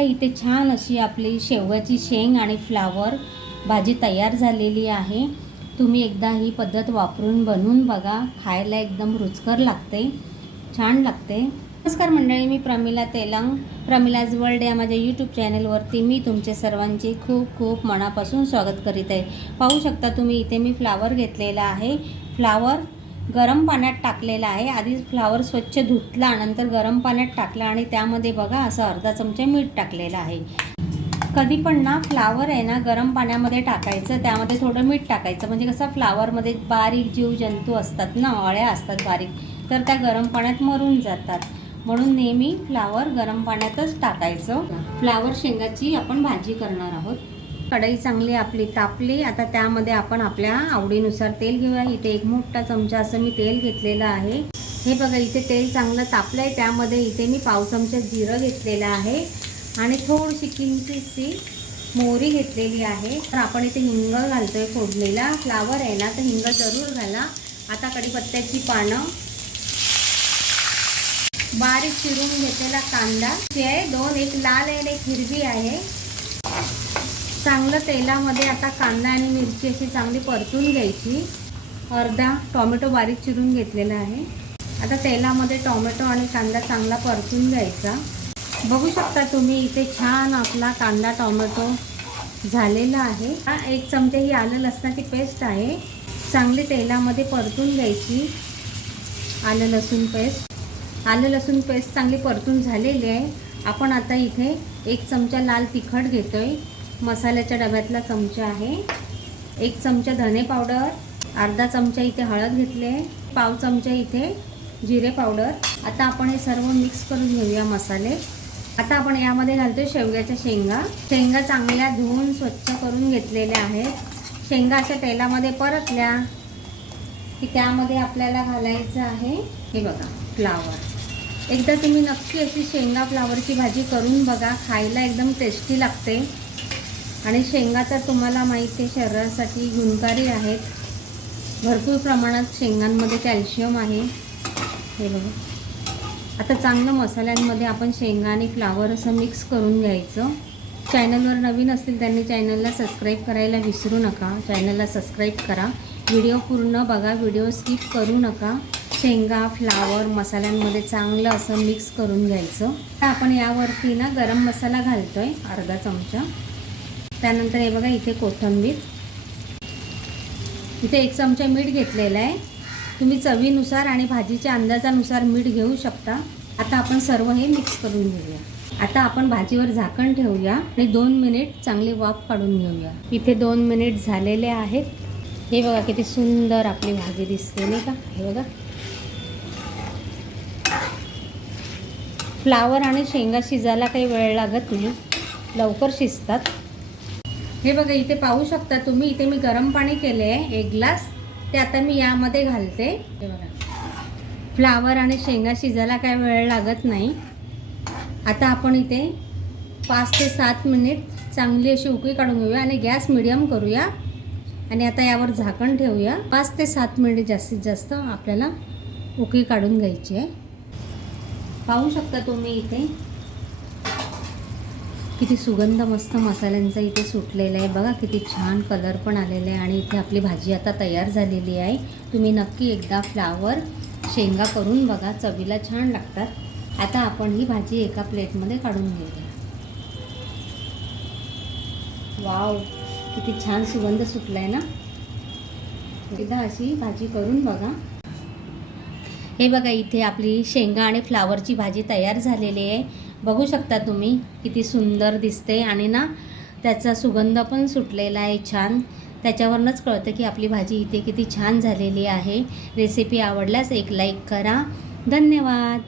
इथे छान अशी आपली शेवगाची शेंग आणि फ्लावर भाजी तयार झालेली आहे. तुम्ही एकदा ही पद्धत वापरून बनवून बघा. खायला एकदम रुचकर लागते. छान लागते. नमस्कार मंडळी मी प्रमिला तेलंग. प्रमिलाज वर्ल्ड या माझ्या यूट्यूब चॅनलवरती मी तुमचे सर्वांचे खूप खूप मनापासून स्वागत करीत आहे. पाहू शकता तुम्ही इथे मी फ्लावर घेतलेला आहे. फ्लावर गरम पाण्यात टाकलेला आहे. आधी फ्लावर स्वच्छ धुतला नंतर गरम पाण्यात टाकला आणि त्यामध्ये बघा असं अर्धा चमचा मीठ टाकलेलं आहे. कधी पण ना फ्लावर आहे ना गरम पाण्यामध्ये टाकायचं त्यामध्ये थोडं मीठ टाकायचं. म्हणजे कसं फ्लावरमध्ये बारीक जीव जंतू असतात ना अळ्या असतात बारीक तर त्या गरम पाण्यात मरून जातात. म्हणून नेहमी फ्लावर गरम पाण्यातच टाकायचं. फ्लावर शेंगाची आपण भाजी करणार आहोत. कढई चांगली आपली तापली आता त्यामध्ये आपण आपल्या आवडीनुसार तेल घेऊया. इथे एक मोठा चमचा असं मी तेल घेतलेलं आहे. हे बघा इथे तेल चांगलं तापलं आहे त्यामध्ये इथे मी पाव चमचा जिरं घेतलेलं आहे. आणि थोडीशी किमतीची मोहरी घेतलेली आहे. तर आपण इथे हिंग घालतोय फोडलेला फ्लावर आहे ना तर हिंग जरूर घाला. आता कढीपत्त्याची पानं. बारीक चिरून घेतलेला कांदा. जे आहे दोन एक लाल आहे एक हिरवी आहे. चांगलं तेलामध्ये आता कांदा आणि मिरची अशी चांगली परतून घ्यायची. अर्धा टॉमॅटो बारीक चिरून घेतलेला आहे. आता तेलामध्ये टॉमॅटो आणि कांदा चांगला परतून घ्यायचा. बघू शकता तुम्ही इथे छान आपला कांदा टॉमॅटो झालेला आहे. हा एक चमचे ही आलं लसणाची पेस्ट आहे. चांगली तेलामध्ये परतून घ्यायची आलं लसूण पेस्ट. आलं लसूण पेस्ट चांगली परतून झालेली आहे. आपण आता इथे एक चमचा लाल तिखट घेतो आहे मसाल्याच्या डब्यातला चमचा आहे. एक चमचा धने पावडर अर्धा चमचा इथे हळद घेतले पाव चमचा इथे जिरे पावडर. आता आपण हे सर्व मिक्स करून घेऊया मसाले. आता आपण यामध्ये घालतो शेवग्याच्या शेंगा. शेंगा चांगल्या धुवून स्वच्छ करून घेतलेल्या आहेत. शेंगा अशा तेलामध्ये परतल्या की त्यामध्ये आपल्याला घालायचं आहे. हे बघा फ्लावर एकदा तुम्ही नक्की अशी शेंगा फ्लावरची भाजी करून बघा. खायला एकदम टेस्टी लागते. आणि शेंगा तर तुम्हाला माहिती आहे शरीरासाठी गुणकारी आहेत. भरपूर प्रमाणात शेंगांमध्ये कॅल्शियम आहे. हे बघा. आता चांगलं मसाल्यांमध्ये आपण शेंगा आणि फ्लावर असं मिक्स करून घ्यायचं. चॅनलवर नवीन असतील त्यांनी चॅनलला सबस्क्राईब करायला विसरू नका. चॅनलला सबस्क्राईब करा. व्हिडिओ पूर्ण बघा. व्हिडिओ स्किप करू नका. शेंगा फ्लावर मसाल्यांमध्ये चांगलं असं मिक्स करून घ्यायचं. तर आपण यावरती ना गरम मसाला घालतो आहे अर्धा चमचा. त्यानंतर हे बघा इथे कोथिंबीर. इथे एक चमचा मीठ घेतलेलं आहे. तुम्ही चवीनुसार आणि भाजीच्या अंदाजानुसार मीठ घेऊ शकता. आता आपण सर्व हे मिक्स करून घेऊया. आता आपण भाजीवर झाकण ठेवूया आणि दोन मिनिट चांगली वाफ काढून घेऊया. इथे दोन मिनिट झालेले आहेत. हे बघा किती सुंदर आपली भाजी दिसते नाही का? हे बघा. फ्लावर आणि शेंगा शिजायला काही वेळ लागत नाही. लवकर शिजतात. हे बघा इथे पाहू शकता तुम्ही इथे मी गरम पाणी केले आहे एक ग्लास. ते आता मी यामध्ये घालते. हे बघा. फ्लावर आणि शेंगा शिजायला काय वेळ लागत नाही. आता आपण इथे पाच ते सात मिनिट चांगली अशी उकळी काढून घेऊया आणि गॅस मिडियम करूया. आणि आता यावर झाकण ठेवूया. पाच ते सात मिनिट जास्तीत जास्त आपल्याला उकळी काढून घ्यायची आहे. पाहू शकता तुम्ही इथे किती सुगंध मस्त मसाल्यांचा इथे सुटलेला आहे. बघा किती छान कलर पण आलेला आहे आणि इथे आपली भाजी आता तयार झालेली आहे. तुम्ही नक्की एकदा फ्लावर शेंगा करून बघा. चवीला छान लागतात. आता आपण ही भाजी एका प्लेटमध्ये काढून घेऊया. वाव किती छान सुगंध सुटला आहे ना? एकदा अशी भाजी करून बघा. हे बघा इथे आपली शेंगा आणि फ्लावरची भाजी तयार झालेली आहे. बघू शकता तुम्ही किती सुंदर दिसते. आणि ना त्याचा सुगंध पण सुटलेला आहे छान. त्याच्यावरूनच कळतं की आपली भाजी इथे किती छान झालेली आहे. रेसिपी आवडल्यास एक लाईक करा. धन्यवाद.